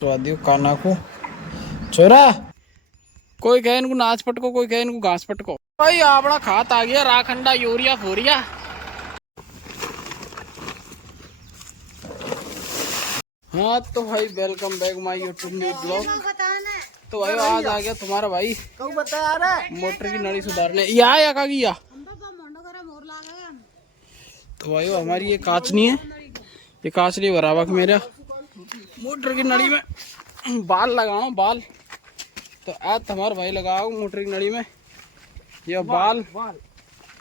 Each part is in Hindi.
स्वादियों काना को छोरा कोई कहे इनको नाच पटको, कोई कहे इनको घास पटको। भाई आपड़ा खात आ गया राखंडा यूरिया फोरिया। हाँ तो भाई welcome back my YouTube new blog. तो भाई आज आ गया तुम्हारा भाई मोटर की नली सुधारने या का गया। तो भाई हमारी ये कांच नहीं है, ये कांच नहीं बराबर मेरा मोटर की नली में बाल लगाओ बाल। तो आज तुम्हारा भाई लगाओ मोटर की नली में ये बाल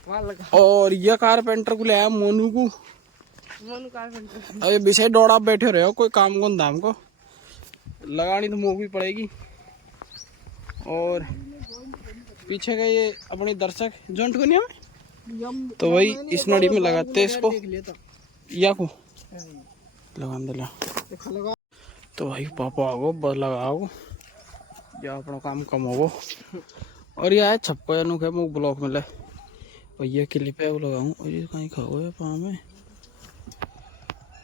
लगा। और ये कारपेंटर को ले आया मोनू को। अरे विषय दौड़ा बैठे रहे हो, कोई काम को धाम को लगानी तो मुँह भी पड़ेगी। और पीछे का ये अपनी दर्शक जॉइंट को नहीं हमें, तो वही इस नड़ी में लगाते इसको या को लगा दिला। तो भाई पापा आओ बस लगाओ या अपना काम कम होगो। और ये है छप्पा के मुँह ब्लॉक में ले और ये क्लिप है वो लगाऊँ। और ये कहीं खाओ है पाँव में।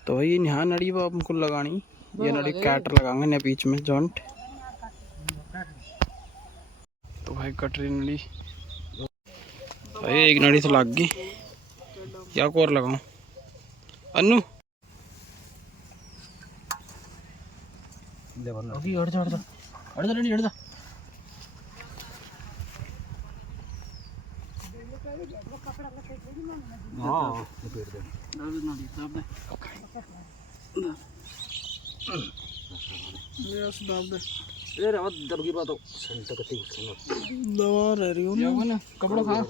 तो भाई यहाँ नड़ी वो हमको लगानी, ये नड़ी कैटर लगाएंगे ना बीच में जॉइंट। तो भाई कटरी नड़ी भाई एक नड़ी तो लग गई या को और लगाऊं अन्नू हट जा नड़ी हट जा। कपड़ा खा।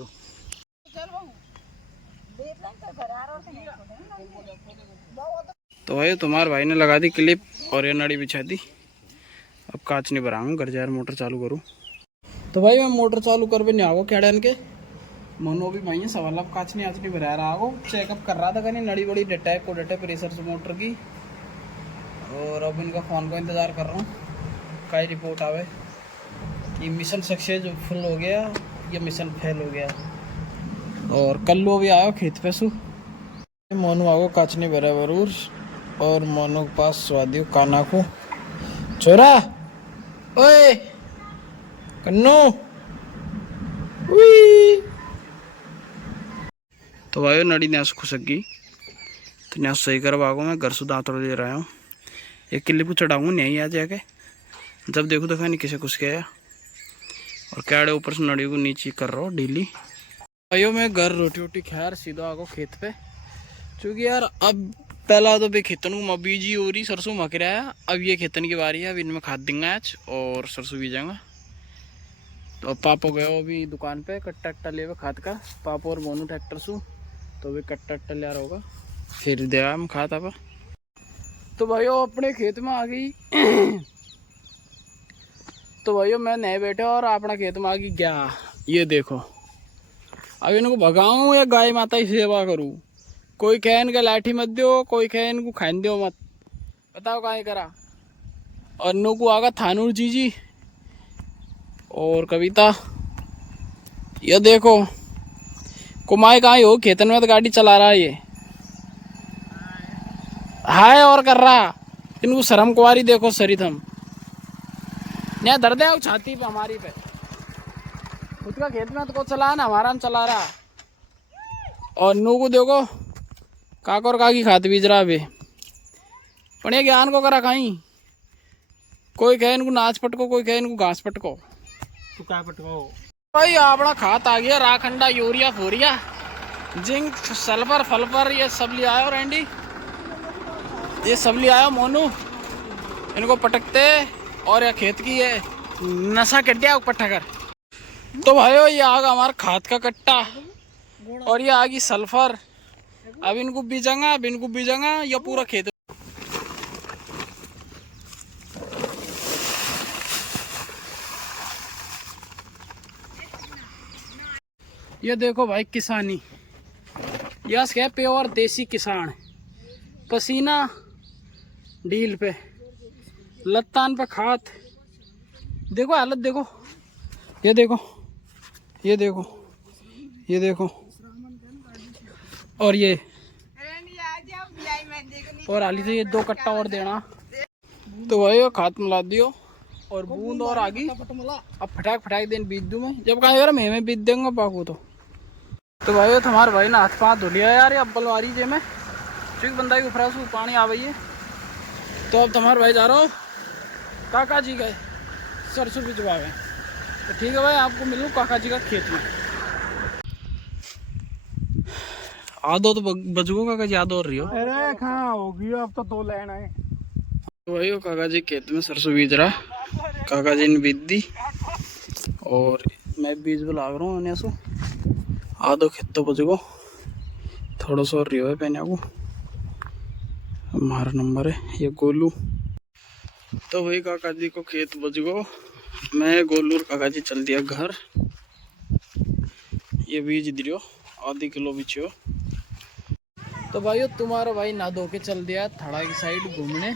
तो भाई तुम्हारे भाई ने लगा दी क्लिप और ये नड़ी बिछा दी। अब कांच नहीं भराऊंगा, घर जा मोटर चालू करूँ। तो भाई मैं मोटर चालू कर भी नहीं आगो क्या डन के मनो भी भाई सवाल। अब कांच नहीं आज नहीं भरा रहा आगो, चेकअप कर रहा था कहीं नड़ी बड़ी डेटा को डेटा प्रेशर से मोटर की। और अब इनका फ़ोन का इंतज़ार कर रहा हूँ कई रिपोर्ट आवे कि मिशन सक्सेसफुल हो गया या मिशन फेल हो गया। और कल लो भी आयो खेत पे सु मोनू आगो कांच नहीं भरा जरूर। और मोनू के पास स्वादियों काना को छोरा ओए कन्नू उई। तो भाई नड़ी न्यास खुसक गई तो न्यास सही करवाओ। मैं घर से दांत ले रहा हूँ, एक क्लिप को चढ़ाऊँ नहीं आ जाके जब देखो तो नहीं किसे घुस गया। और कैड़े ऊपर से नड़ी को नीचे कर रहा हूँ ढीली। भाइयों मैं घर रोटी वोटी खैर सीधा आगो खेत पे, क्योंकि यार अब पहला तो बे खेतन को बीजी हो रही सरसों मक रहा है। अब ये खेतन की बारी है, अब इनमें खाद देंगे आज और सरसों बीजेंगे। तो अब पापा गए अभी दुकान पे कट्टा अट्टा ले खाद का, पापा और मोनू ट्रैक्टर सु तो भी कट्टा अट्टा ले रहा होगा फिर दे हम खाद आप। तो भाइयों अपने खेत में आ गई। तो भाइयों मैं नहीं बैठा और अपना खेत में आ गई क्या ये देखो। अब इनको भगाऊं या गाय माता की सेवा करूं। कोई कहे इनका लाठी मत दो, कोई कहे इनको खान दो मत, बताओ कहाँ करा। और नो को आगा थानूर जी और कविता ये देखो कुमाई कहाँ हो खेतन में तो गाड़ी चला रहा है ये हाय और कर रहा। इनको शर्म कुआरी देखो सरित हम नहीं दर्द है छाती पे हमारी पे। खुद का खेत में तो को चला ना हमारा हम चला रहा। और नू को देखो काक और काकी खात बीज रहा अभी पण ये ज्ञान को करा कहीं। कोई कहे इनको नाच पटको, कोई कहे इनको घास पटको। तू क्या पटको भाई आपड़ा खात आ गया राखंडा यूरिया फोरिया जिंक सल्फर फल्फर ये सब ले आयो रेंडी, ये सब ले आयो मोनू। इनको पटकते और या खेत की ये नशा कट दिया पट्टा कर। तो भाइयों ये आगा हमारा खाद का कट्टा और ये आगी सल्फर। अब इनको बीजेंगा, अब इनको बीजेंगा या पूरा खेत। ये देखो भाई किसानी, यस क्या प्योर देसी किसान, पसीना ढील पे लत्तान पे खात। देखो हालत देखो, ये देखो ये देखो ये देखो। और ये और हाली से ये 2 कट्टा और देना तो भाई वो खाद मिला दियो और बूंद और आगी अब फटाक फटाक दिन बीत दूं मैं जब कहा यार मैं बीत देंगे बाकू तो भाई वो तुम्हारे भाई ने हाथ पाँव धो लिया यार ये अब्बल वारी जे में ठीक बंदा की उफरा से पानी आ गई है। तो अब तुम्हारे भाई जा रहा हो काका जी गए सरसों भिजवावे तो ठीक है भाई आपको मिलूँ काका जी का खेत में आधो तो बजगो काका जी आधो रही हो। अरे कहाँ होगी अब तो 2 लाइन है। तो भाई वो काका जी खेत में सरसों बीज रहा काका जी ने बीज दी और मैं बीज भी लाग रहा हूँ उन्हें सो आधो खेत तो बजगो थोड़ा सा रियो है पहने को हमारा नंबर है ये गोलू। तो भाई काका जी को खेत बजगो मैं गोलू और काका जी चल दिया घर ये बीज दियो आधी किलो बिछो। तो भाई तुम्हारा भाई ना धो के चल दिया थड़ा की साइड घूमने